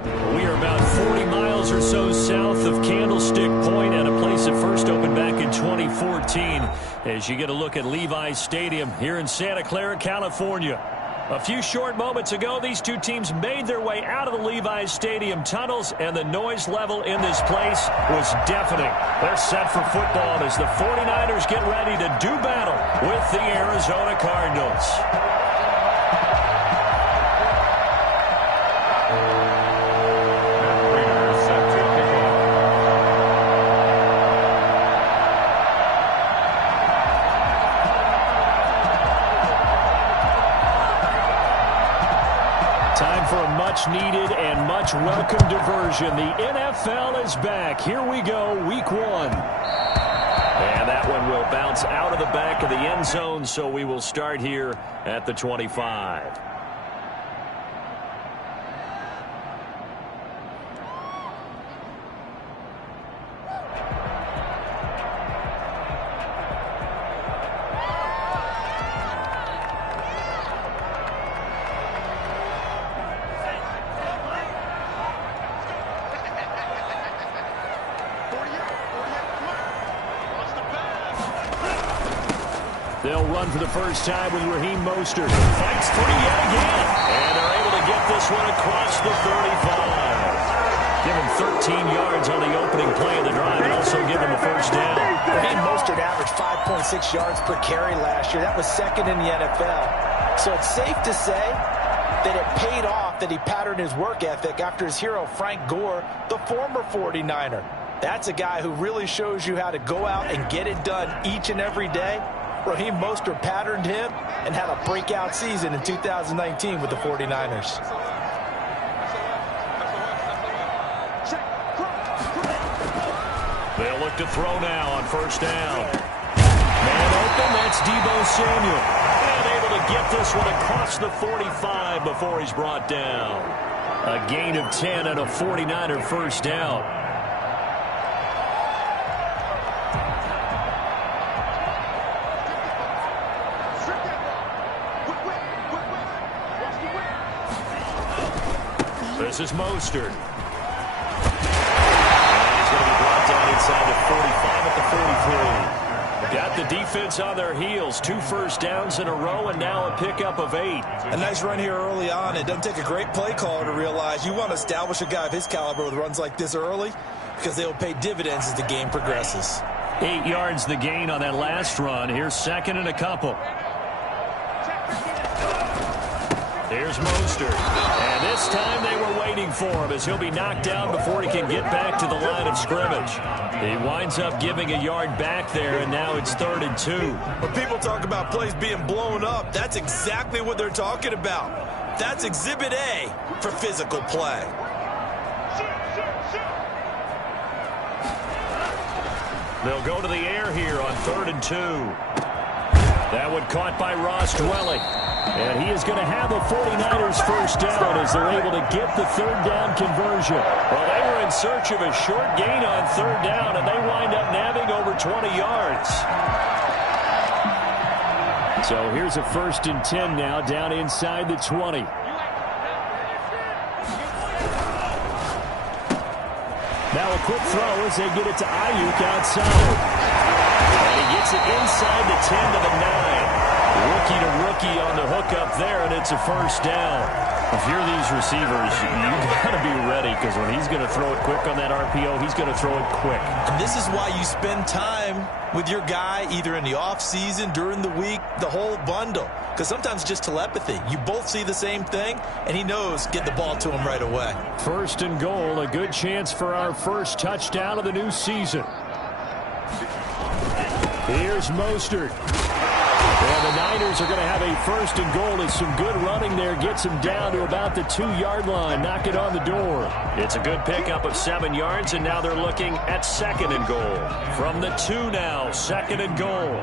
We are about 40 miles or so south of Candlestick Point at a place that first opened back in 2014 as you get a look at Levi's Stadium here in Santa Clara, California. A few short moments ago, these two teams made their way out of the Levi's Stadium tunnels, and the noise level in this place was deafening. They're set for football as the 49ers get ready to do battle with the Arizona Cardinals. Time for a much-needed and much-welcome diversion. The NFL is back. Here we go, week one. And that one will bounce out of the back of the end zone, so we will start here at the 25. They'll run for the first time with Raheem Mostert. Fights for it yet again. And they're able to get this one across the 35. Give him 13 yards on the opening play of the drive and also give him a first down. Raheem Mostert averaged 5.6 yards per carry last year. That was second in the NFL. So it's safe to say that it paid off that he patterned his work ethic after his hero Frank Gore, the former 49er. That's a guy who really shows you how to go out and get it done each and every day. Raheem Mostert patterned him and had a breakout season in 2019 with the 49ers. They'll look to throw now on first down. Man open, that's Deebo Samuel. And able to get this one across the 45 before he's brought down. A gain of 10 and a 49er first down. This is Mostert. And he's going to be brought down inside the 45 at the 43. Got the defense on their heels. 2 first downs in a row and now a pickup of 8. A nice run here early on. It doesn't take a great play caller to realize you want to establish a guy of his caliber with runs like this early because they will pay dividends as the game progresses. 8 yards the gain on that last run. Here's second and a couple. Here's Mostert. And this time they were waiting for him as he'll be knocked down before he can get back to the line of scrimmage. He winds up giving a yard back there, and now it's 3rd and 2. When people talk about plays being blown up, that's exactly what they're talking about. That's Exhibit A for physical play. They'll go to the air here on 3rd and 2. That one caught by Ross Dwelling. And he is going to have a 49ers first down as they're able to get the 3rd down conversion. Well, they were in search of a short gain on 3rd down, and they wind up nabbing over 20 yards. So here's a 1st and 10 now down inside the 20. Now a quick throw as they get it to Ayuk outside. And he gets it inside the 10 to the 9. Rookie to rookie on the hook up there, and it's a first down. If you're these receivers, you got to be ready because when he's going to throw it quick on that RPO, he's going to throw it quick. And this is why you spend time with your guy either in the offseason, during the week, the whole bundle. Because sometimes just telepathy. You both see the same thing, and he knows get the ball to him right away. 1st and goal, a good chance for our first touchdown of the new season. Here's Mostert. And the Niners are going to have a 1st and goal as some good running there gets him down to about the 2-yard line. Knock it on the door. It's a good pickup of 7 yards, and now they're looking at 2nd and goal. From the 2 now, 2nd and goal.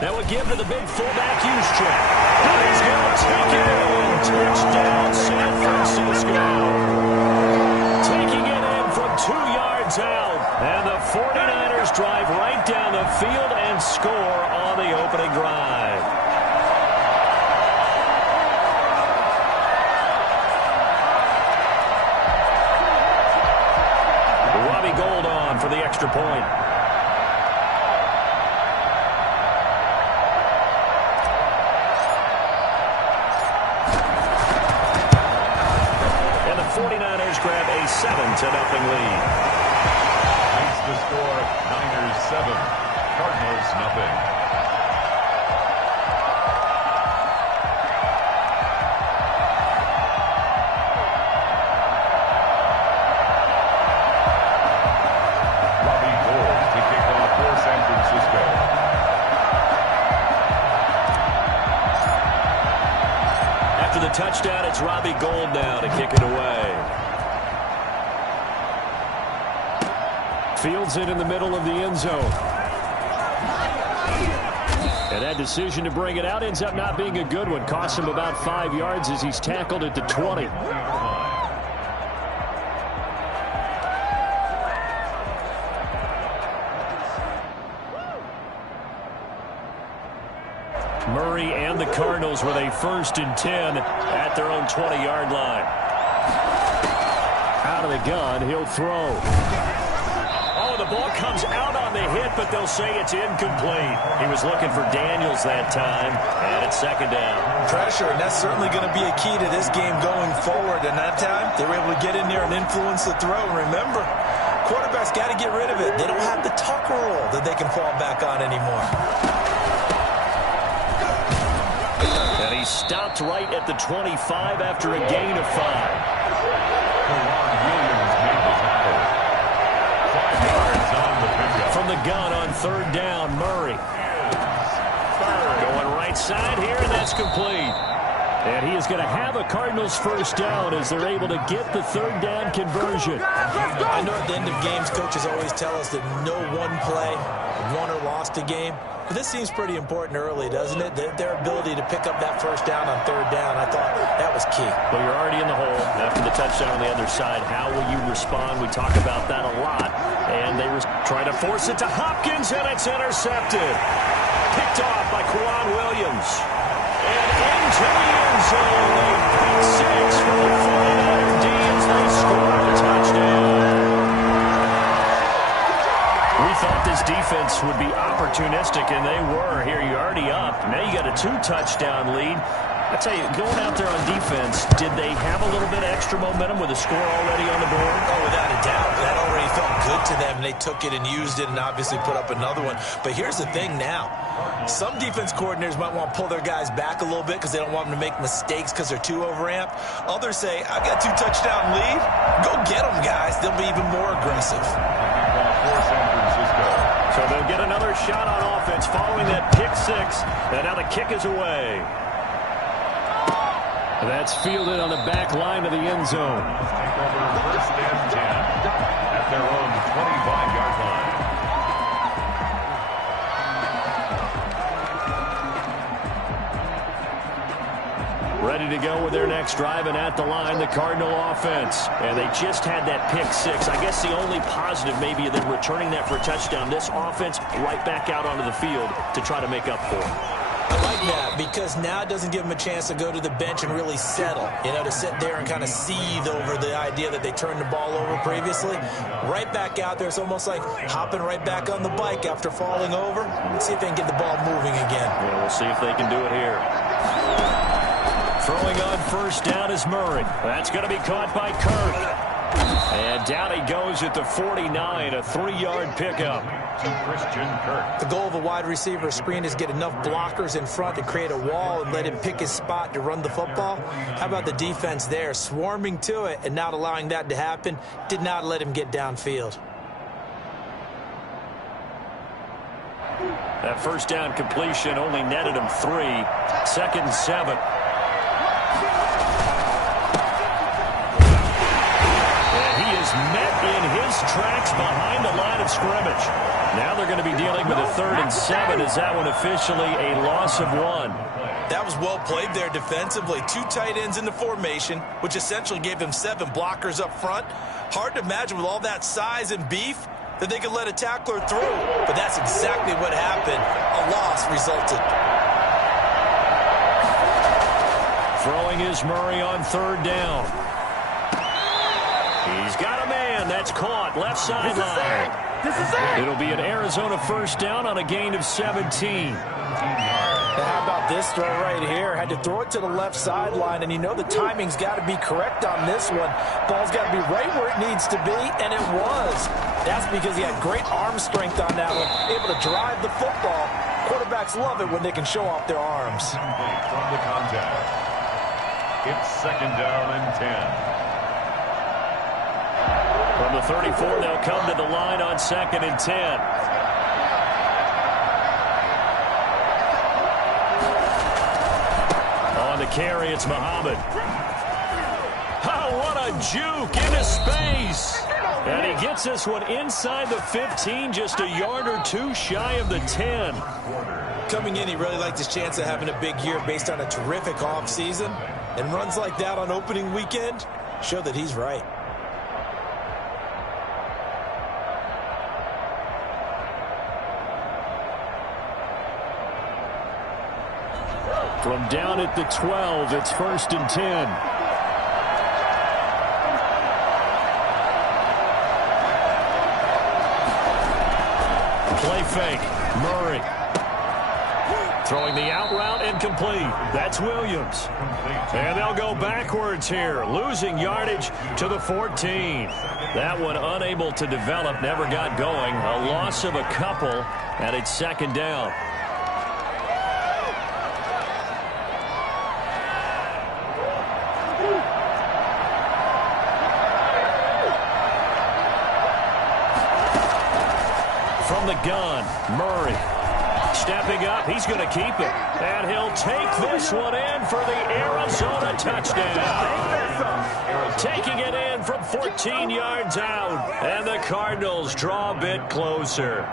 That would give to the big fullback Juszczyk. And he's going to take it in. Touchdown, San Francisco. Taking it in from 2 yards out. And the 49ers drive right for the extra point. And the 49ers grab a 7-0 lead. Makes the score Niners 7, Cardinals nothing. After the touchdown, it's Robbie Gould now to kick it away. Fields it in the middle of the end zone. And that decision to bring it out ends up not being a good one. Costs him about 5 yards as he's tackled at the 20. Murray and the Cardinals with a 1st and 10 at their own 20-yard line. Out of the gun, he'll throw. Oh, the ball comes out on the hit, but they'll say it's incomplete. He was looking for Daniels that time, and it's 2nd down. Pressure, and that's certainly going to be a key to this game going forward. And that time, they were able to get in there and influence the throw. And remember, quarterbacks got to get rid of it. They don't have the Tucker roll that they can fall back on anymore. And he stopped right at the 25 after a gain of 5. From the gun on 3rd down, Murray. Going right side here, and that's complete. And he is going to have a Cardinals 1st down as they're able to get the 3rd down conversion. I know at the end of games, coaches always tell us that no one play won or lost a game. But this seems pretty important early, doesn't it? Their ability to pick up that 1st down on 3rd down, I thought that was key. Well, you're already in the hole after the touchdown on the other side. How will you respond? We talk about that a lot. And they were trying to force it to Hopkins, and it's intercepted. Picked off by Quan Williams. And into the end zone. A pick 6 for the 49er D as they score a touchdown. We thought this defense would be opportunistic, and they were. Here, you're already up. Now you got a 2-touchdown lead. I tell you, going out there on defense, did they have a little bit of extra momentum with a score already on the board? Oh, without a doubt. That already felt good to them. They took it and used it and obviously put up another one. But here's the thing now. Some defense coordinators might want to pull their guys back a little bit because they don't want them to make mistakes because they're too overamped. Others say, I've got a 2-touchdown lead. Go get them, guys. They'll be even more aggressive. So they'll get another shot on offense following that pick 6. And now the kick is away. That's fielded on the back line of the end zone. Take over 1st and 10 at their own 25-yard line. Ready to go with their next drive, and at the line, the Cardinal offense. And they just had that pick 6. I guess the only positive maybe than returning that for a touchdown. This offense right back out onto the field to try to make up for it. I like that because now it doesn't give them a chance to go to the bench and really settle, to sit there and kind of seethe over the idea that they turned the ball over previously. Right back out there, it's almost like hopping right back on the bike after falling over. Let's see if they can get the ball moving again. Yeah, we'll see if they can do it here. Throwing on 1st down is Murray. That's going to be caught by Kirk. And down he goes at the 49, a 3-yard pickup. To Christian Kirk. The goal of a wide receiver screen is get enough blockers in front to create a wall and let him pick his spot to run the football. How about the defense there, swarming to it and not allowing that to happen? Did not let him get downfield. That 1st down completion only netted him 3. 2nd and 7. Met in his tracks behind the line of scrimmage. Now they're going to be dealing with a 3rd and 7. Is that one officially a loss of 1? That was well played there defensively. 2 tight ends in the formation, which essentially gave them 7 blockers up front. Hard to imagine with all that size and beef that they could let a tackler through. But that's exactly what happened. A loss resulted. Throwing is Murray on 3rd down. He's got a man. That's caught. Left sideline. It'll be an Arizona first down on a gain of 17. How about this throw right here? Had to throw it to the left sideline, and you know the timing's got to be correct on this one. Ball's got to be right where it needs to be, and it was. That's because he had great arm strength on that one, able to drive the football. Quarterbacks love it when they can show off their arms. From the contact, it's second down and 10. From the 34, they'll come to the line on second and 10. On the carry, it's Muhammad. Oh, what a juke into space. And he gets this one inside the 15, just a yard or two shy of the 10. Coming in, he really liked his chance of having a big year based on a terrific offseason. And runs like that on opening weekend show that he's right. From down at the 12, it's first and 10. Play fake. Murray. Throwing the out route incomplete. That's Williams. And they'll go backwards here, losing yardage to the 14. That one unable to develop, never got going. A loss of a couple, and it's second down. From the gun, Murray. Stepping up, he's going to keep it. And he'll take this one in for the Arizona touchdown. Taking it in from 14 yards out. And the Cardinals draw a bit closer.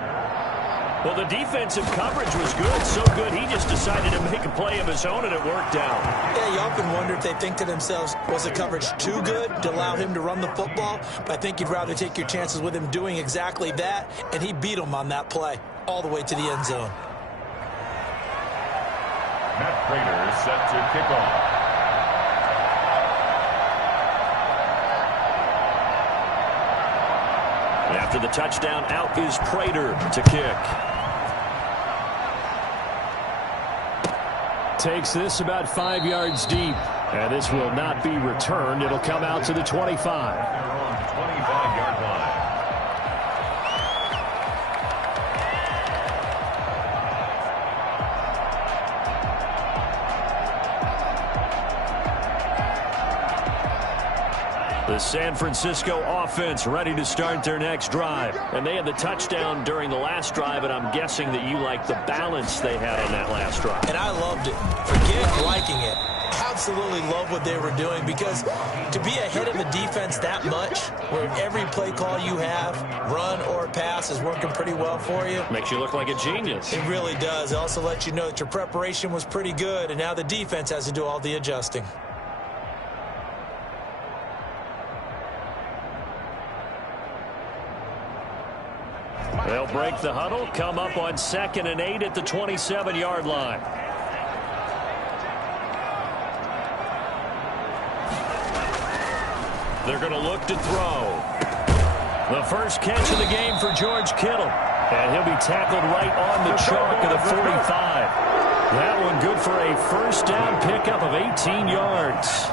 Well, the defensive coverage was good, so good he just decided to make a play of his own, and it worked out. Yeah, you often wonder if they think to themselves, was the coverage too good to allow him to run the football? But I think you'd rather take your chances with him doing exactly that, and he beat him on that play all the way to the end zone. Matt Prater set to kick off. After the touchdown, out is Prater to kick. Takes this about 5 yards deep. And this will not be returned. It'll come out to the 25. They're on the 25-yard line. The San Francisco offense ready to start their next drive. And they had the touchdown during the last drive, and I'm guessing that you like the balance they had on that last drive. And I loved it. Forget liking it. Absolutely love what they were doing, because to be ahead of the defense that much, where every play call you have, run or pass, is working pretty well for you. Makes you look like a genius. It really does. It also lets you know that your preparation was pretty good, and now the defense has to do all the adjusting. They'll break the huddle, come up on 2nd and 8 at the 27-yard line. They're going to look to throw. The first catch of the game for George Kittle. And he'll be tackled right on the chalk of the 45. That one good for a first down pickup of 18 yards.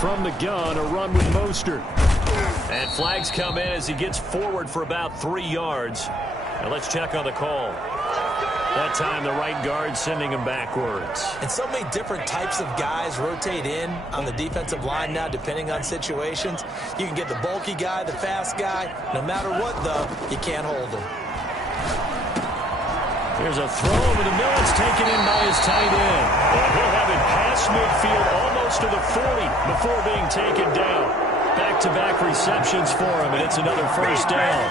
From the gun, a run with Mostert. And flags come in as he gets forward for about 3 yards. And let's check on the call. That time, the right guard sending him backwards. And so many different types of guys rotate in on the defensive line now, depending on situations. You can get the bulky guy, the fast guy. No matter what, though, you can't hold him. Here's a throw over the middle. It's taken in by his tight end. And he'll have it past midfield almost to the 40 before being taken down. Back-to-back receptions for him, and it's another first down.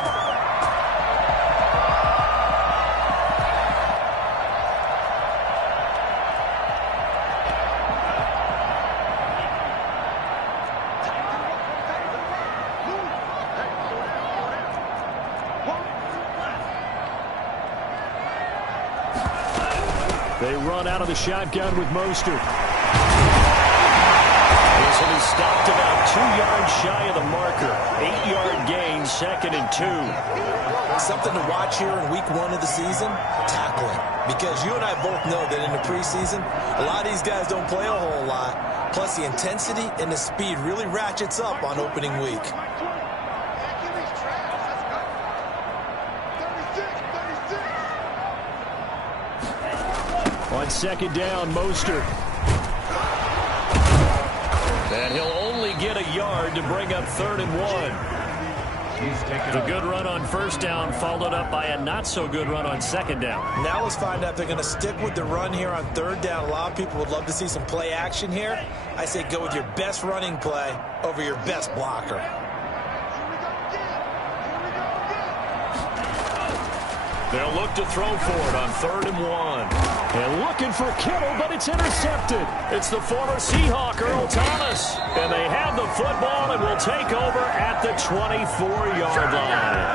They run out of the shotgun with Mostert. This one is stopped about 2 yards shy of the marker. 8-yard gain, 2nd and 2. Something to watch here in week 1 of the season, tackling. Because you and I both know that in the preseason, a lot of these guys don't play a whole lot. Plus, the intensity and the speed really ratchets up on opening week. On 2nd down, Mostert. And he'll only get a yard to bring up 3rd and 1. The good run on 1st down followed up by a not-so-good run on 2nd down. Now let's find out if they're going to stick with the run here on 3rd down. A lot of people would love to see some play action here. I say go with your best running play over your best blocker. They'll look to throw for it on 3rd and 1. And looking for Kittle, but it's intercepted. It's the former Seahawk, Earl Thomas. And they have the football and will take over at the 24-yard line.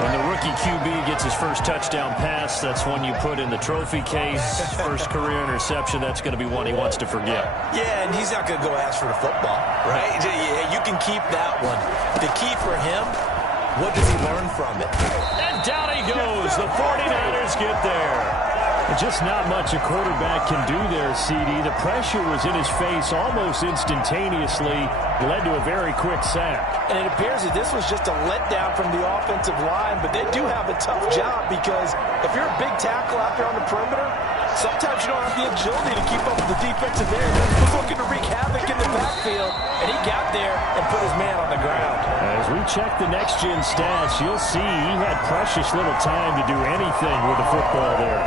When the rookie QB gets his first touchdown pass, that's one you put in the trophy case. First career interception, that's going to be one he wants to forget. Yeah, and he's not going to go ask for the football, right? Yeah, you can keep that one. The key for him, what does he learn from it? And down he goes. The 49ers get there. Just not much a quarterback can do there, CD. The pressure was in his face almost instantaneously. Led to a very quick sack. And it appears that this was just a letdown from the offensive line, but they do have a tough job because if you're a big tackle out there on the perimeter, sometimes you don't have the agility to keep up with the defensive end. He was looking to wreak havoc in the backfield, and he got there and put his man on the ground. As we check the next-gen stats, you'll see he had precious little time to do anything with the football there.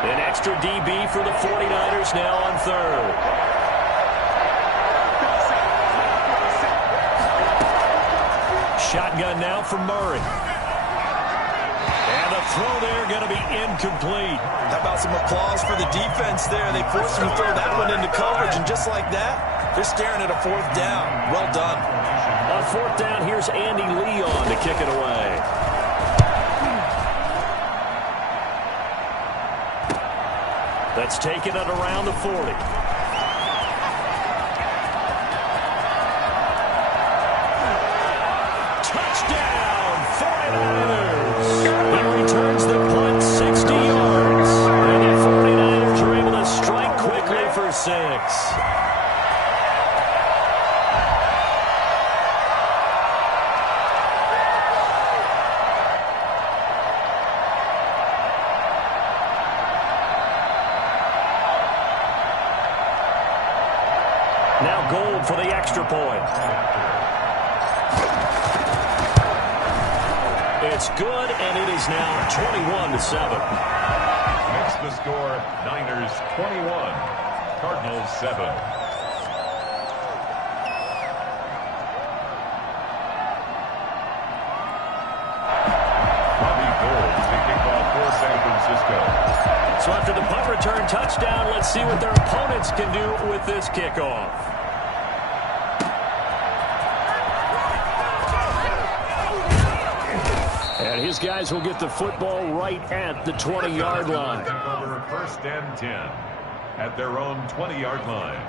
An extra DB for the 49ers now on 3rd. Shotgun now for Murray. And the throw there going to be incomplete. How about some applause for the defense there? They forced him to throw that one into coverage, and just like that, they're staring at a 4th down. Well done. On 4th down, here's Andy Leon to kick it away. That's taken at around the 40. Touchdown, 49ers. He returns the punt 60 yards. And the 49ers are able to strike quickly for 6. Now Gold for the extra point. It's good, and it is now 21-7. Makes the score Niners 21, Cardinals 7. So after the punt return touchdown, let's see what their opponents can do with this kickoff. And his guys will get the football right at the 20-yard line. Over 1st and 10 at their own 20-yard line.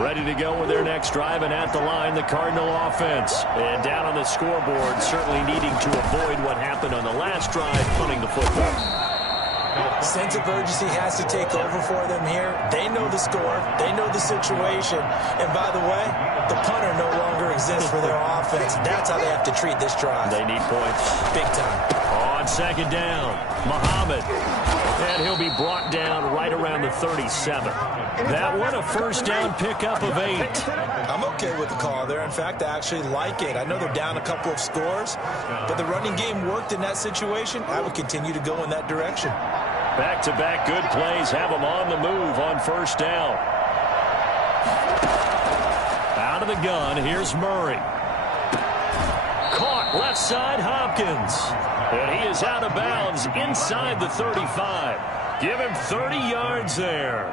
Ready to go with their next drive, and at the line, the Cardinal offense. And down on the scoreboard, certainly needing to avoid what happened on the last drive, punting the football. Sense of urgency has to take over for them here. They know the score. They know the situation. And by the way, the punter no longer exists for their offense. That's how they have to treat this drive. They need points. Big time. On 2nd down, Muhammad. And he'll be brought down right around the 37. That one, a 1st down pickup of 8. I'm okay with the call there. In fact, I actually like it. I know they're down a couple of scores, but the running game worked in that situation. I would continue to go in that direction. Back-to-back good plays have them on the move on 1st down. Out of the gun, here's Murray. Caught Left side, Hopkins. And he is out of bounds inside the 35. Give him 30 yards there.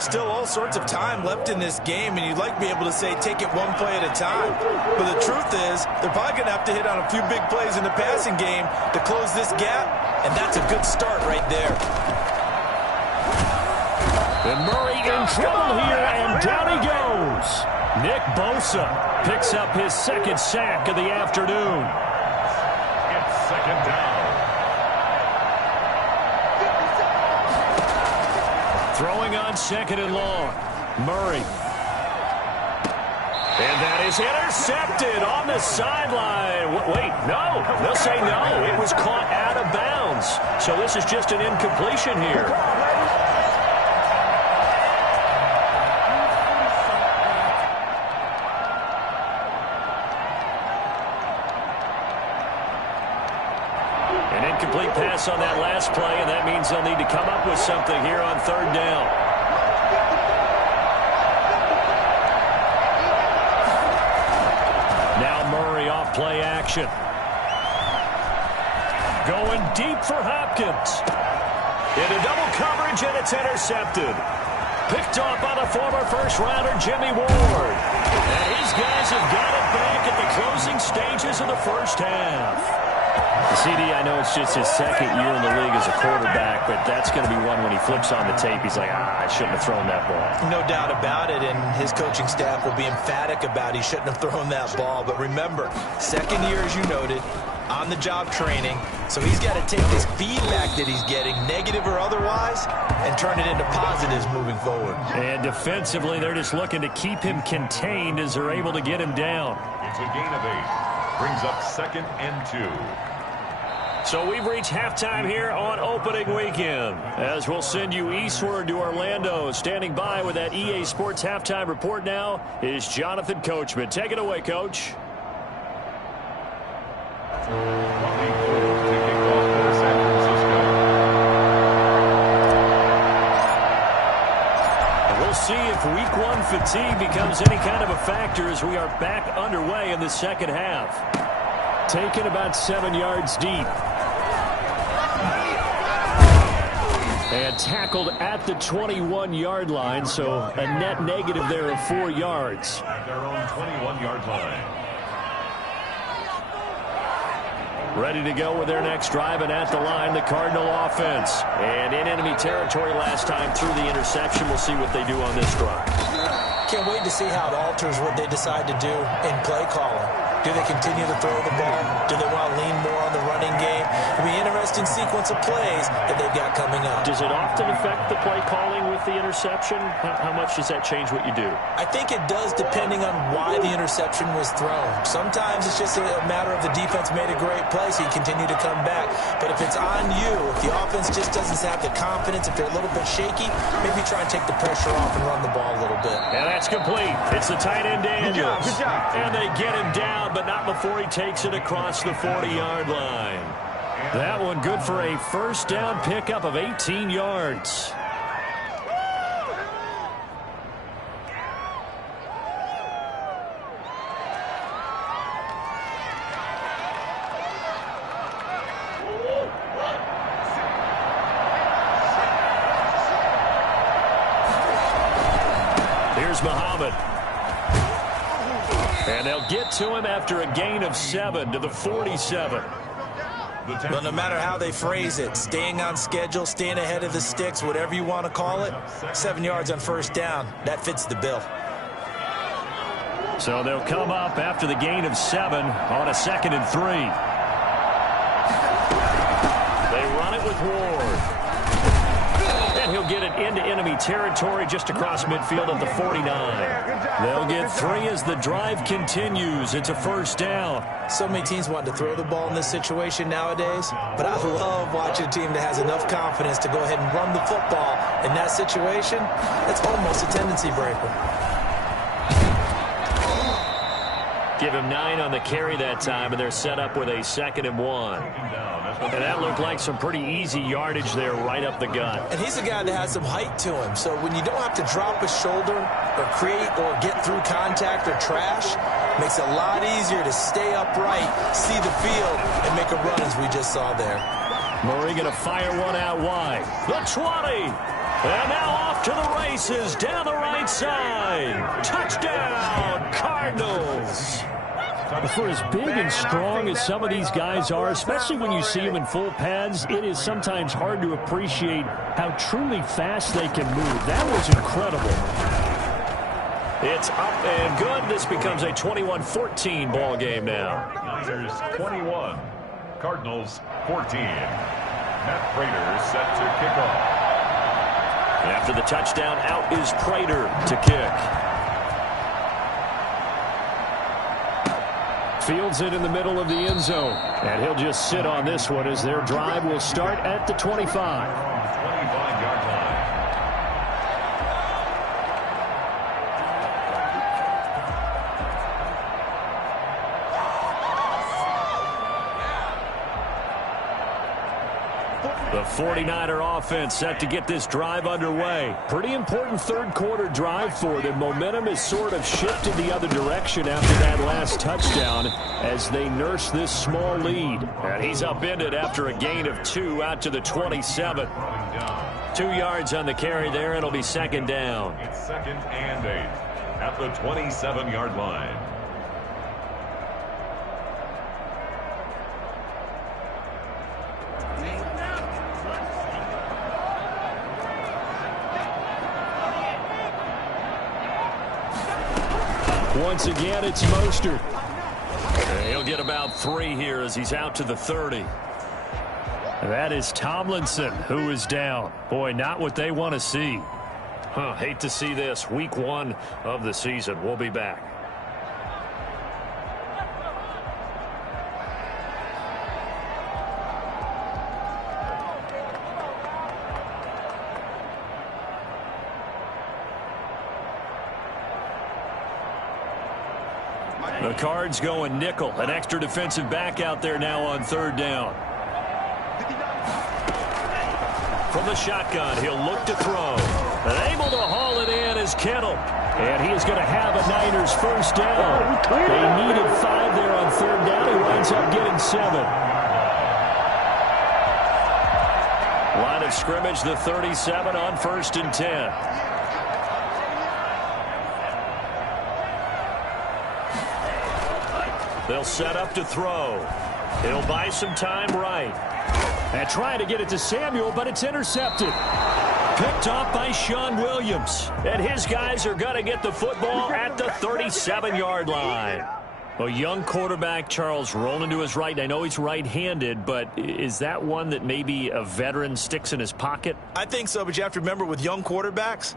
Still all sorts of time left in this game, and you'd like to be able to say take it one play at a time. But the truth is, they're probably going to have to hit on a few big plays in the passing game to close this gap, and that's a good start right there. And Murray in trouble here, and down he goes. Nick Bosa picks up his second sack of the afternoon. It's second down. Throwing on second and long. Murray. And that is intercepted on the sideline. Wait, no. They'll say no. It was caught out of bounds. So this is just an incompletion here. An incomplete pass on that last play, and that means they'll need to come up with something here on third down. Now Murray off play action. Going deep for Hopkins. Into double coverage, and it's intercepted. Picked off by the former first-rounder Jimmy Ward. And his guys have got it back at the closing stages of the first half. CD, I know it's just his second year in the league as a quarterback, but that's going to be one when he flips on the tape. He's like, I shouldn't have thrown that ball. No doubt about it, and his coaching staff will be emphatic about he shouldn't have thrown that ball. But remember, second year, as you noted, on-the-job training, so he's got to take this feedback that he's getting, negative or otherwise, and turn it into positives moving forward. And defensively, they're just looking to keep him contained as they're able to get him down. It's a gain of 8. Brings up 2nd and 2. So we've reached halftime here on opening weekend, as we'll send you eastward to Orlando. Standing by with that EA Sports halftime report now is Jonathan Coachman. Take it away, Coach. We'll see if week one fatigue becomes any kind of a factor as we are back underway in the second half. Taken about 7 yards deep. And tackled at the 21-yard line, so a net negative there of 4 yards. At their own 21-yard line. Ready to go with their next drive, and at the line, the Cardinal offense. And in enemy territory last time through the interception. We'll see what they do on this drive. Can't wait to see how it alters what they decide to do in play calling. Do they continue to throw the ball? Do they want to lean more on the running game? It'll be an interesting sequence of plays that they've got coming up. Does it often affect the play calling with the interception? How much does that change what you do? I think it does, depending on why the interception was thrown. Sometimes it's just a matter of the defense made a great play, so you continue to come back. But if it's on you, if the offense just doesn't have the confidence, if they're a little bit shaky, maybe try and take the pressure off and run the ball a little bit. And that's complete. It's the tight end, Daniels. Good job. And they get him down, but not before he takes it across the 40-yard line. That one good for a first down pickup of 18 yards. Here's Muhammad. And they'll get to him after a gain of 7 to the 47. But no matter how they phrase it, staying on schedule, staying ahead of the sticks, whatever you want to call it, 7 yards on first down, that fits the bill. So they'll come up after the gain of 7 on a 2nd and 3. They run it with Ward. And he'll get it into enemy territory just across midfield at the 49. They'll get 3 as the drive continues. It's a first down. So many teams want to throw the ball in this situation nowadays, but I love watching a team that has enough confidence to go ahead and run the football. In that situation, it's almost a tendency breaker. Give him 9 on the carry that time, and they're set up with a 2nd and 1. And that looked like some pretty easy yardage there right up the gut. And he's a guy that has some height to him, so when you don't have to drop a shoulder or create or get through contact or trash, Makes it a lot easier to stay upright, see the field, and make a run as we just saw there. Murray going to fire one out wide. The 20. And now off to the races down the right side. Touchdown, Cardinals. For as big and strong as some of these guys are, especially when you see them in full pads, it is sometimes hard to appreciate how truly fast they can move. That was incredible. It's up and good. This becomes a 21-14 ball game now. Niners 21, Cardinals 14. Matt Prater set to kick off. After the touchdown, out is Prater to kick. Fields it in the middle of the end zone. And he'll just sit on this one as their drive will start at the 25. 25-yard line. The 49er offense set to get this drive underway. Pretty important third quarter drive for them. Momentum has sort of shifted the other direction after that last touchdown as they nurse this small lead. And he's upended after a gain of 2 out to the 27. 2 yards on the carry there. It'll be second down. It's second and 8 at the 27-yard line. Once again, it's Mostert. And he'll get about 3 here as he's out to the 30. That is Tomlinson who is down. Boy, not what they want to see. Hate to see this. Week 1 of the season. We'll be back. The Cards going nickel. An extra defensive back out there now on third down. From the shotgun, he'll look to throw. And able to haul it in is Kittle. And he is going to have a Niners first down. They needed 5 there on third down. He winds up getting 7. Line of scrimmage, the 37 on 1st and 10. They'll set up to throw. He'll buy some time right. And trying to get it to Samuel, but it's intercepted. Picked off by Sean Williams. And his guys are going to get the football at the 37-yard line. A young quarterback, Charles, rolling to his right. I know he's right-handed, but is that one that maybe a veteran sticks in his pocket? I think so, but you have to remember with young quarterbacks,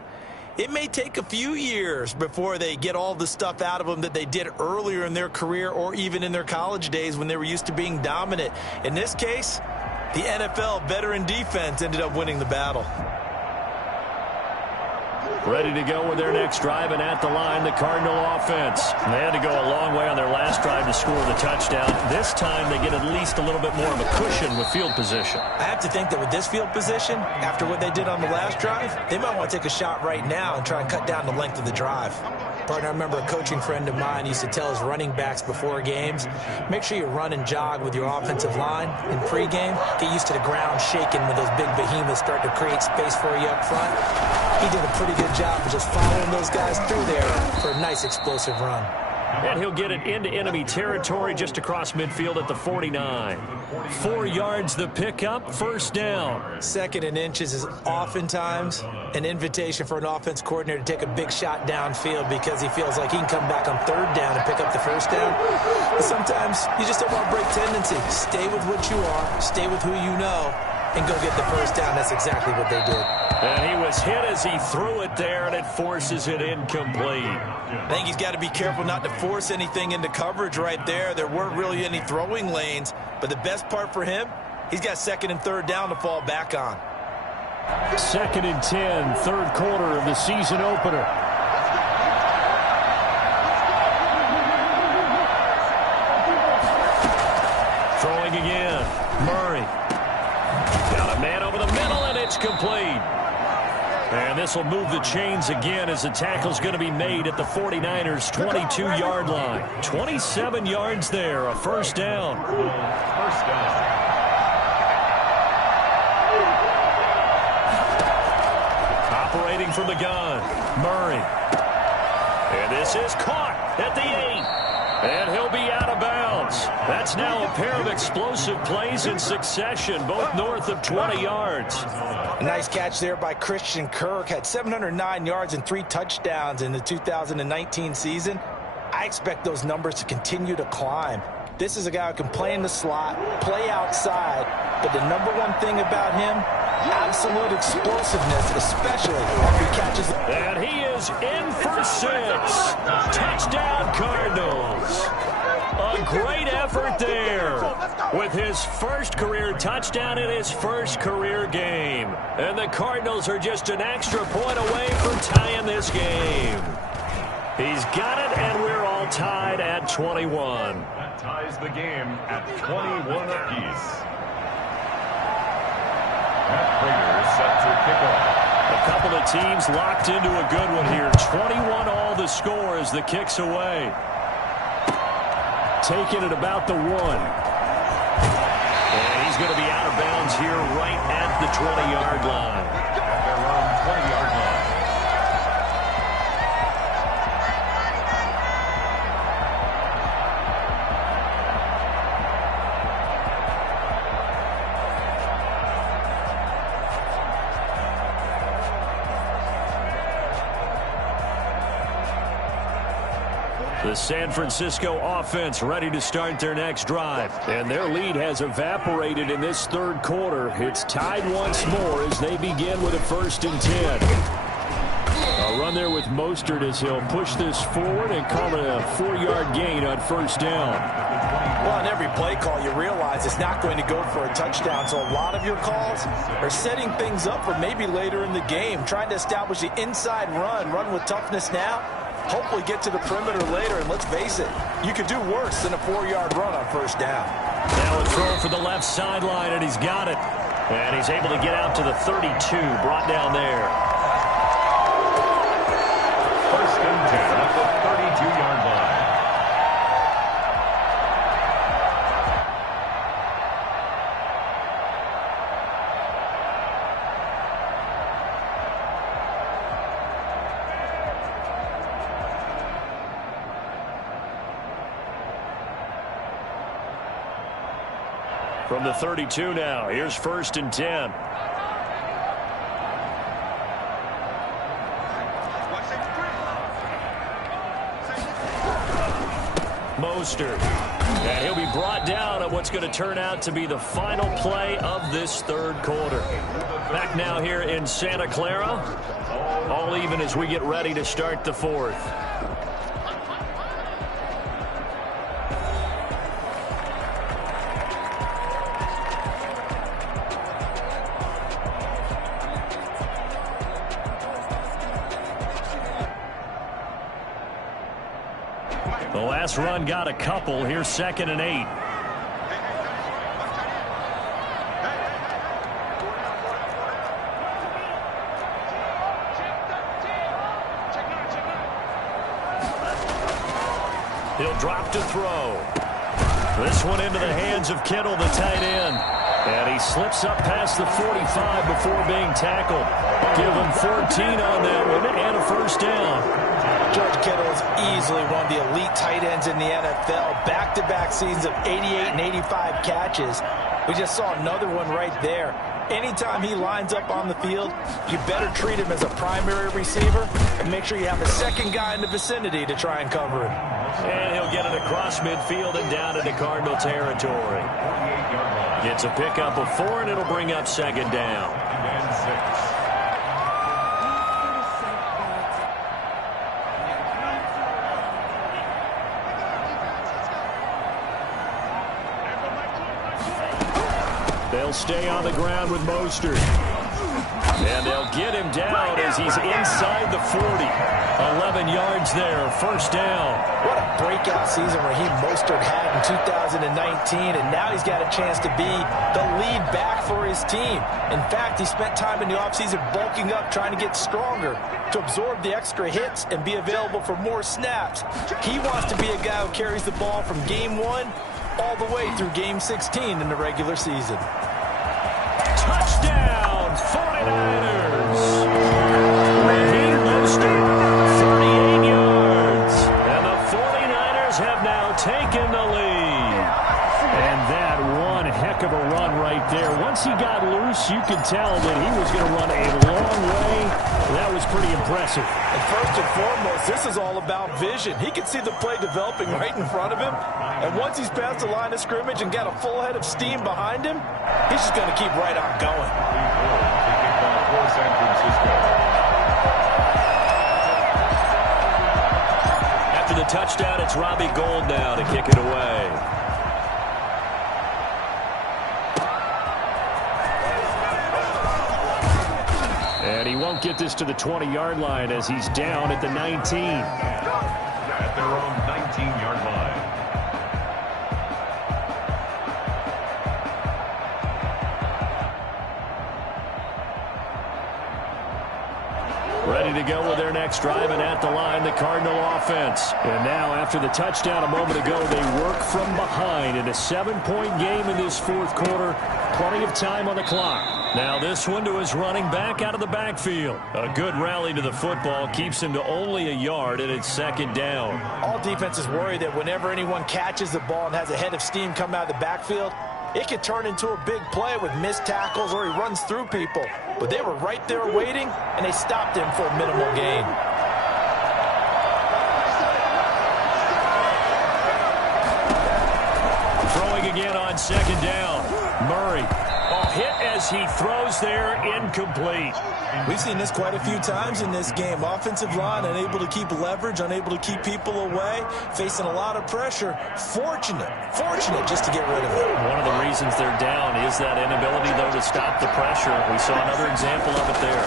it may take a few years before they get all the stuff out of them that they did earlier in their career or even in their college days when they were used to being dominant. In this case, the NFL veteran defense ended up winning the battle. Ready to go with their next drive, and at the line, the Cardinal offense. They had to go a long way on their last drive to score the touchdown. This time, they get at least a little bit more of a cushion with field position. I have to think that with this field position, after what they did on the last drive, they might want to take a shot right now and try and cut down the length of the drive. Partner, I remember a coaching friend of mine used to tell his running backs before games, make sure you run and jog with your offensive line in pregame. Get used to the ground shaking when those big behemoths start to create space for you up front. He did a pretty good job of just following those guys through there for a nice explosive run. And he'll get it into enemy territory just across midfield at the 49. 4 yards the pickup, first down. 2nd and inches is oftentimes an invitation for an offense coordinator to take a big shot downfield because he feels like he can come back on 3rd down and pick up the first down. But sometimes you just don't want to break tendency. Stay with what you are, stay with who you know, and go get the first down. That's exactly what they did. And he was hit as he threw it there, and it forces it incomplete. I think he's got to be careful not to force anything into coverage right there. There weren't really any throwing lanes, but the best part for him, he's got 2nd and 3rd down to fall back on. 2nd and 10, 3rd quarter of the season opener. Throwing again, Murray. Got a man over the middle, and it's complete. And this will move the chains again as the tackle's going to be made at the 49ers' 22-yard line. 27 yards there, a first down. First down. Operating from the gun, Murray. And this is caught at the 8. And he'll be out of bounds. That's now a pair of explosive plays in succession, both north of 20 yards. A nice catch there by Christian Kirk. Had 709 yards and 3 touchdowns in the 2019 season. I expect those numbers to continue to climb. This is a guy who can play in the slot, play outside, but the number one thing about him, absolute explosiveness, especially after he catches it. And he is in for 6. Touchdown, Cardinals. A great effort there with his first career touchdown in his first career game. And the Cardinals are just an extra point away from tying this game. He's got it, and we're all tied at 21. That ties the game at 21 apiece. Matt Prater set to kick off. A couple of teams locked into a good one here. 21 all the score as the kick's away. Taking it about the 1. And he's going to be out of bounds here right at the 20-yard line. At their own 20-yard line. The San Francisco offense ready to start their next drive. And their lead has evaporated in this third quarter. It's tied once more as they begin with a 1st and 10. A run there with Mostert as he'll push this forward and call it a 4-yard gain on 1st down. Well, on every play call, you realize it's not going to go for a touchdown. So a lot of your calls are setting things up for maybe later in the game, trying to establish the inside run with toughness now. Hopefully get to the perimeter later, and let's face it, you could do worse than a 4-yard run on 1st down. Now a throw for the left sideline, and he's got it. And he's able to get out to the 32, brought down there. 1st and 10 at the 32-yard line. From the 32 now, here's 1st and 10. Mostert. And he'll be brought down at what's going to turn out to be the final play of this third quarter. Back now here in Santa Clara. All even as we get ready to start the 4th. The last run got a couple. Here's 2nd and 8. He'll drop to throw. This one into the hands of Kittle, the tight end. And he slips up past the 45 before being tackled. Give him 14 on that one and a 1st down. George Kittle is easily one of the elite tight ends in the NFL. Back-to-back seasons of 88 and 85 catches. We just saw another one right there. Anytime he lines up on the field, you better treat him as a primary receiver and make sure you have a second guy in the vicinity to try and cover him. And he'll get it across midfield and down into Cardinal territory. Gets a pickup of 4, and it'll bring up 2nd down. And 6. They'll stay on the ground with Mostert. And they'll get him down as he's inside the 40. 11 yards there, first down. What a breakout season Raheem Mostert had in 2019, and now he's got a chance to be the lead back for his team. In fact, he spent time in the offseason bulking up, trying to get stronger to absorb the extra hits and be available for more snaps. He wants to be a guy who carries the ball from game 1 all the way through game 16 in the regular season. Touchdown, 49ers. Raheem Mostert, 38 yards. And the 49ers have now taken the lead. And that one heck of a run right there. Once he got loose, you could tell that he was going to run a long way. That was pretty impressive. And first and foremost, this is all about vision. He can see the play developing right in front of him. And once he's past the line of scrimmage and got a full head of steam behind him, he's just going to keep right on going. San Francisco. After the touchdown, it's Robbie Gould now to kick it away. And he won't get this to the 20-yard line as he's down at the 19. At their own 19-yard line. Ready to go with their next drive, and at the line, the Cardinal offense. And now, after the touchdown a moment ago, they work from behind in a 7-point game in this fourth quarter. Plenty of time on the clock. Now this one to his running back out of the backfield. A good rally to the football keeps him to only a yard, and it's second down. All defenses worry that whenever anyone catches the ball and has a head of steam come out of the backfield, it could turn into a big play with missed tackles or he runs through people. But they were right there waiting, and they stopped him for a minimal gain. Throwing again on second down. Murray. Hit as he throws there, incomplete. We've seen this quite a few times in this game. Offensive line unable to keep leverage, unable to keep people away, facing a lot of pressure. Fortunate just to get rid of it. One of the reasons they're down is that inability, though, to stop the pressure. We saw another example of it there.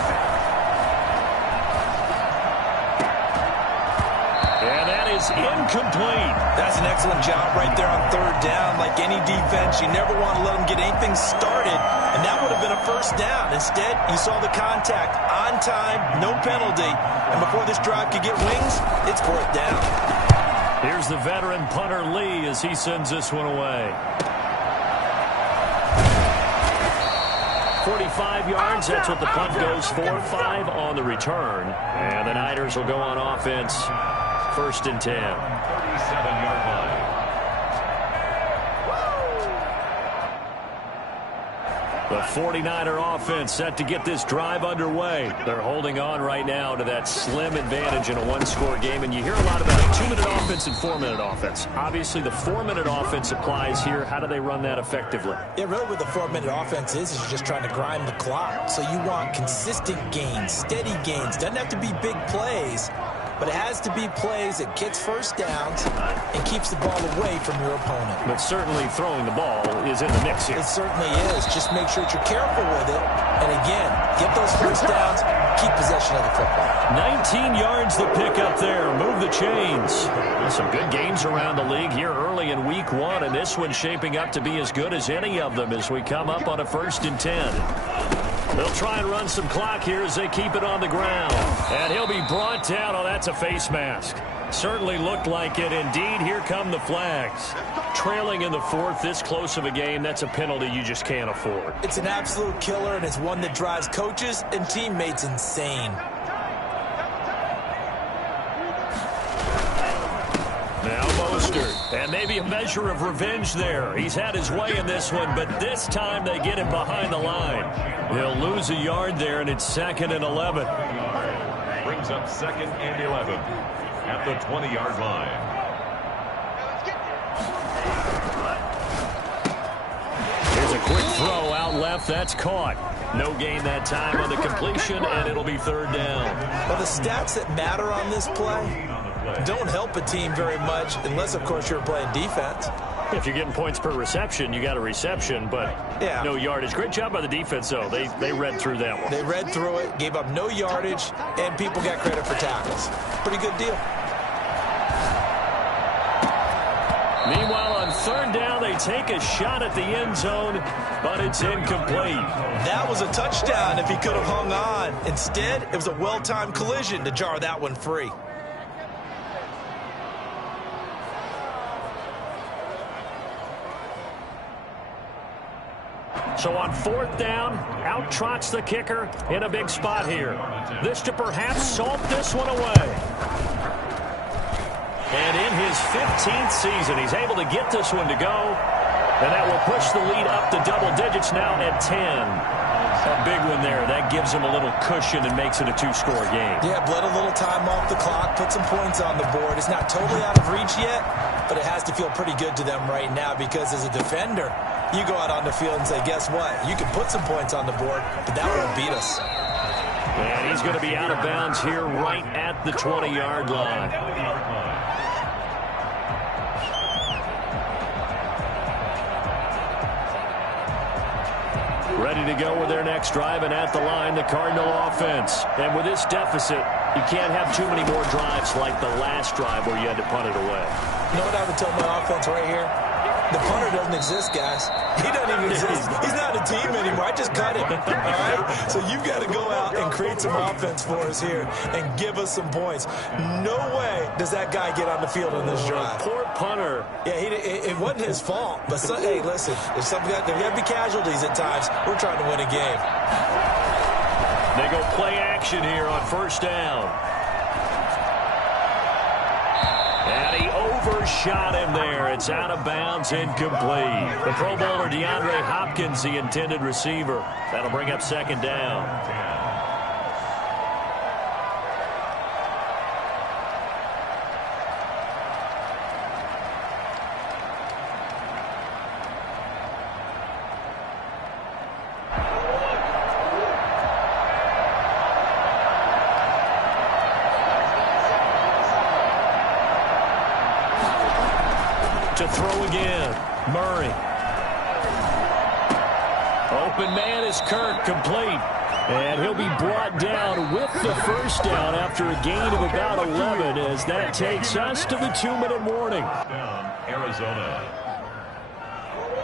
And that is incomplete. That's an excellent job right there on third down. Like any defense, you never want to let them get anything started, and that would have been a first down. Instead, you saw the contact on time, no penalty, and before this drive could get wings, it's fourth down. Here's the veteran punter Lee as he sends this one away. 45 yards, that's what the punt goes for. 5 on the return, and the Niners will go on offense. First and 10. 37-yard line. The 49er offense set to get this drive underway. They're holding on right now to that slim advantage in a one-score game. And you hear a lot about 2-minute offense and 4-minute offense. Obviously, the 4-minute offense applies here. How do they run that effectively? Yeah, really what the 4-minute offense is you're just trying to grind the clock. So you want consistent gains, steady gains. Doesn't have to be big plays, but it has to be plays that gets first downs and keeps the ball away from your opponent. But certainly throwing the ball is in the mix here. It certainly is. Just make sure that you're careful with it. And again, get those first downs, keep possession of the football. 19 yards the pick up there. Move the chains. Some good games around the league here early in week 1, and this one's shaping up to be as good as any of them as we come up on a 1st and 10. They'll try and run some clock here as they keep it on the ground. And he'll be brought down. Oh, that's a face mask. Certainly looked like it. Indeed, here come the flags. Trailing in the 4th, this close of a game, that's a penalty you just can't afford. It's an absolute killer, and it's one that drives coaches and teammates insane. Now Mostert, and maybe a measure of revenge there. He's had his way in this one, but this time they get him behind the line. They'll lose a yard there, and it's 2nd and 11. Brings up 2nd and 11 at the 20-yard line. Here's a quick throw out left. That's caught. No gain that time on the completion, and it'll be 3rd down. Well, the stats that matter on this play don't help a team very much unless, of course, you're playing defense. If you're getting points per reception, you got a reception, but no yardage. Great job by the defense, though. They read through that one. They read through it, gave up no yardage, and people got credit for tackles. Pretty good deal. Meanwhile, on third down, they take a shot at the end zone, but it's incomplete. That was a touchdown if he could have hung on. Instead, it was a well-timed collision to jar that one free. So on fourth down, out trots the kicker in a big spot here. This to perhaps salt this one away. And in his 15th season, he's able to get this one to go. And that will push the lead up to double digits now at 10. A big one there. That gives him a little cushion and makes it a two-score game. Yeah, bled a little time off the clock, put some points on the board. It's not totally out of reach yet, but it has to feel pretty good to them right now because as a defender, you go out on the field and say, guess what? You can put some points on the board, but that won't beat us. And he's going to be out of bounds here right at the 20-yard line. Ready to go with their next drive, and at the line, the Cardinal offense. And with this deficit, you can't have too many more drives like the last drive where you had to punt it away. You know what I would tell my offense right here? The punter doesn't exist, guys. He doesn't even exist. He's not a team anymore. I just cut him. All right? So you've got to go out and create some offense for us here and give us some points. No way does that guy get on the field in this drive. Poor punter. Yeah, it wasn't his fault. But, hey, listen, there's got to be casualties at times. We're trying to win a game. They go play action here on first down. And he overshot him there. It's out of bounds, incomplete. The Pro Bowler DeAndre Hopkins, the intended receiver. That'll bring up second down. To throw again, Murray. Open man is Kirk, complete. And he'll be brought down with the first down after a gain of about 11 as that takes us to the 2-minute warning. Down, Arizona.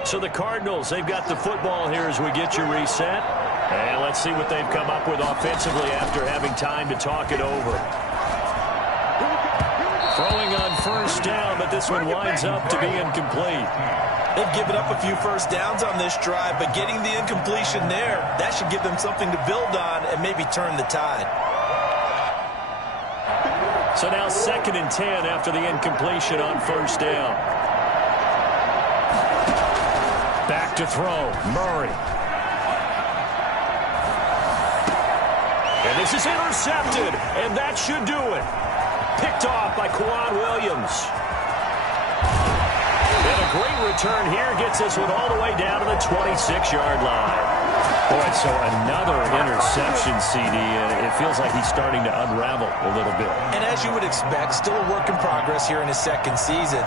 So the Cardinals, they've got the football here as we get you reset. And let's see what they've come up with offensively after having time to talk it over. Throwing on first down, but this one winds up to be incomplete. They've given up a few first downs on this drive, but getting the incompletion there, that should give them something to build on and maybe turn the tide. So now 2nd and 10 after the incompletion on first down. Back to throw, Murray. And this is intercepted, and that should do it. Picked off by Quan Williams. And a great return here gets this one all the way down to the 26-yard line. Boy, so another interception, CD, and it feels like he's starting to unravel a little bit. And as you would expect, still a work in progress here in his second season.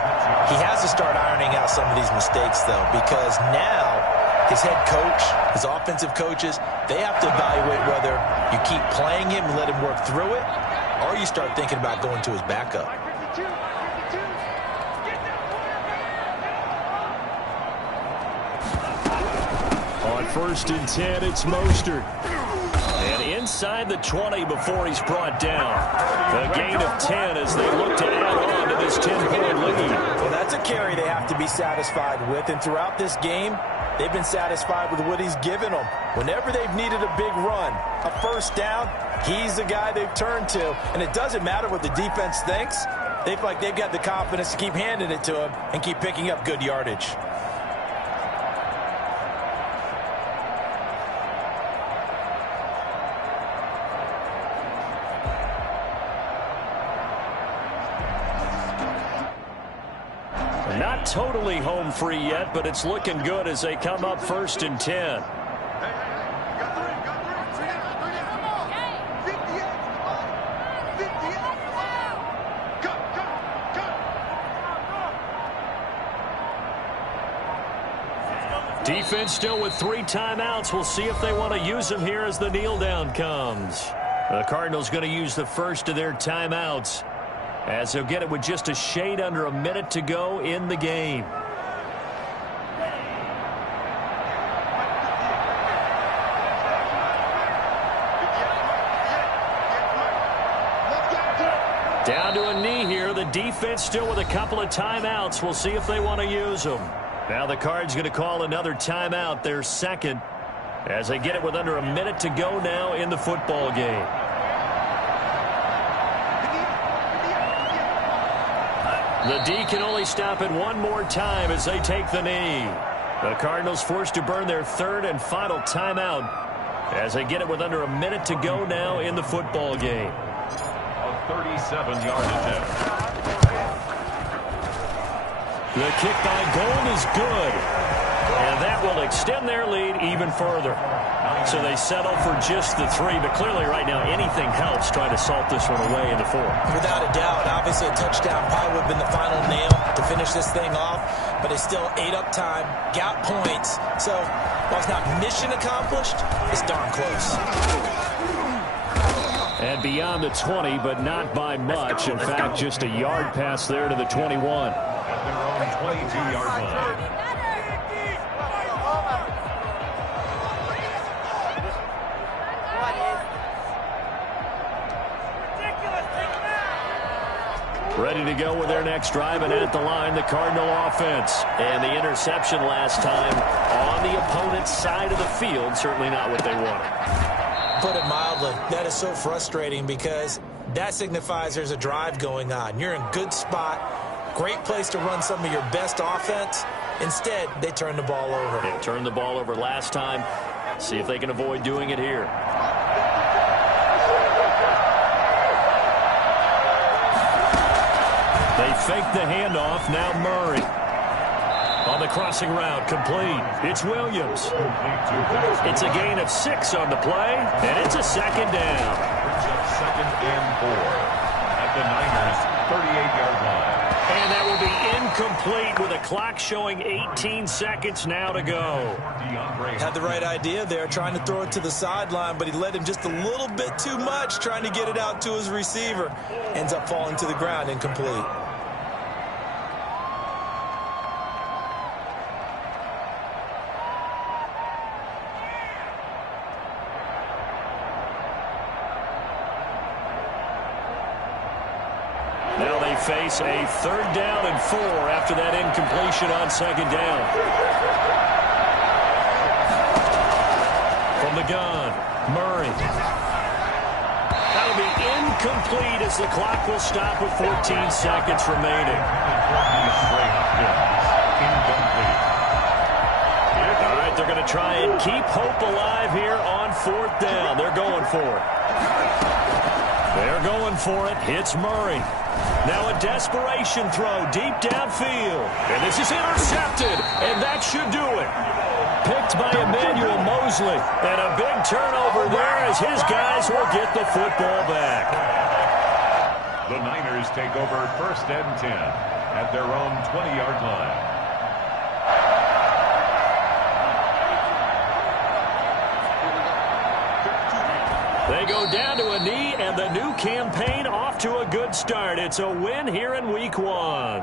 He has to start ironing out some of these mistakes, though, because now his head coach, his offensive coaches, they have to evaluate whether you keep playing him and let him work through it, or you start thinking about going to his backup. On 1st and 10, it's Mostert. And inside the 20 before he's brought down. A gain of 10 as they look to add on to this 10-point lead. Well, that's a carry they have to be satisfied with. And throughout this game, they've been satisfied with what he's given them. Whenever they've needed a big run, a first down, he's the guy they've turned to. And it doesn't matter what the defense thinks. They feel like they've got the confidence to keep handing it to him and keep picking up good yardage. Not totally home free yet, but it's looking good as they come up 1st and 10. Defense still with 3 timeouts. We'll see if they want to use them here as the kneel down comes. The Cardinals going to use the first of their timeouts, as they'll get it with just a shade under a minute to go in the game. Down to a knee here. The defense still with a couple of timeouts. We'll see if they want to use them. Now the Cards going to call another timeout, their second, as they get it with under a minute to go now in the football game. The D can only stop it one more time as they take the knee. The Cardinals forced to burn their third and final timeout as they get it with under a minute to go now in the football game. A 37-yard attempt. The kick by Gold is good, and that will extend their lead even further. So they settle for just the 3, but clearly right now anything helps trying to salt this one away in the 4. Without a doubt, obviously a touchdown probably would have been the final nail to finish this thing off, but it's still 8 up time, got points. So while it's not mission accomplished, it's darn close. And beyond the 20, but not by much. In fact, just a yard pass there to the 21. At their own 22-yard line. Ready to go with their next drive, and at the line, the Cardinal offense. And the interception last time on the opponent's side of the field, certainly not what they wanted. Put it mildly, that is so frustrating because that signifies there's a drive going on. You're in good spot, great place to run some of your best offense. Instead, they turn the ball over. They turned the ball over last time. See if they can avoid doing it here. They fake the handoff. Now Murray. On the crossing route, complete. It's Williams. It's a gain of 6 on the play, and it's a second down. Brings up 2nd and 4 at the Niners' 38-yard line. And that will be incomplete with a clock showing 18 seconds now to go. Had the right idea there, trying to throw it to the sideline, but he led him just a little bit too much, trying to get it out to his receiver. Ends up falling to the ground, incomplete. Now they face a 3rd down and 4 after that incompletion on 2nd down. From the gun, Murray. That'll be incomplete as the clock will stop with 14 seconds remaining. All right, they're going to try and keep hope alive here on 4th down. They're going for it. They're going for it. It's Murray. Now a desperation throw deep downfield. And this is intercepted, and that should do it. Picked by Emmanuel Mosley. And a big turnover there as his guys will get the football back. The Niners take over 1st and 10 at their own 20-yard line. They go down to a knee, and the new campaign off to a good start. It's a win here in Week 1.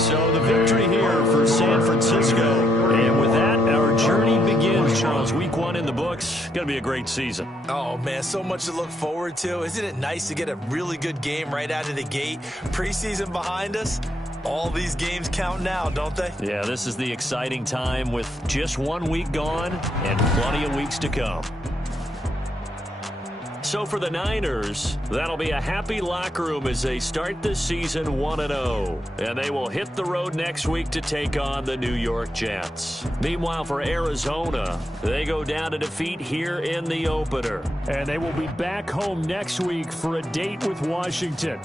So the victory here for San Francisco. And with that, our journey begins, Charles. Week 1 in the books. Going to be a great season. Oh, man, so much to look forward to. Isn't it nice to get a really good game right out of the gate? Preseason behind us. All these games count now, don't they? Yeah, this is the exciting time with just 1 week gone and plenty of weeks to come. So for the Niners, that'll be a happy locker room as they start the season 1-0. And they will hit the road next week to take on the New York Jets. Meanwhile, for Arizona, they go down to defeat here in the opener. And they will be back home next week for a date with Washington.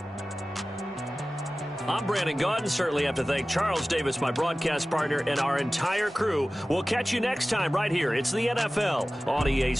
I'm Brandon Gaudin. Certainly have to thank Charles Davis, my broadcast partner, and our entire crew. We'll catch you next time right here. It's the NFL on EA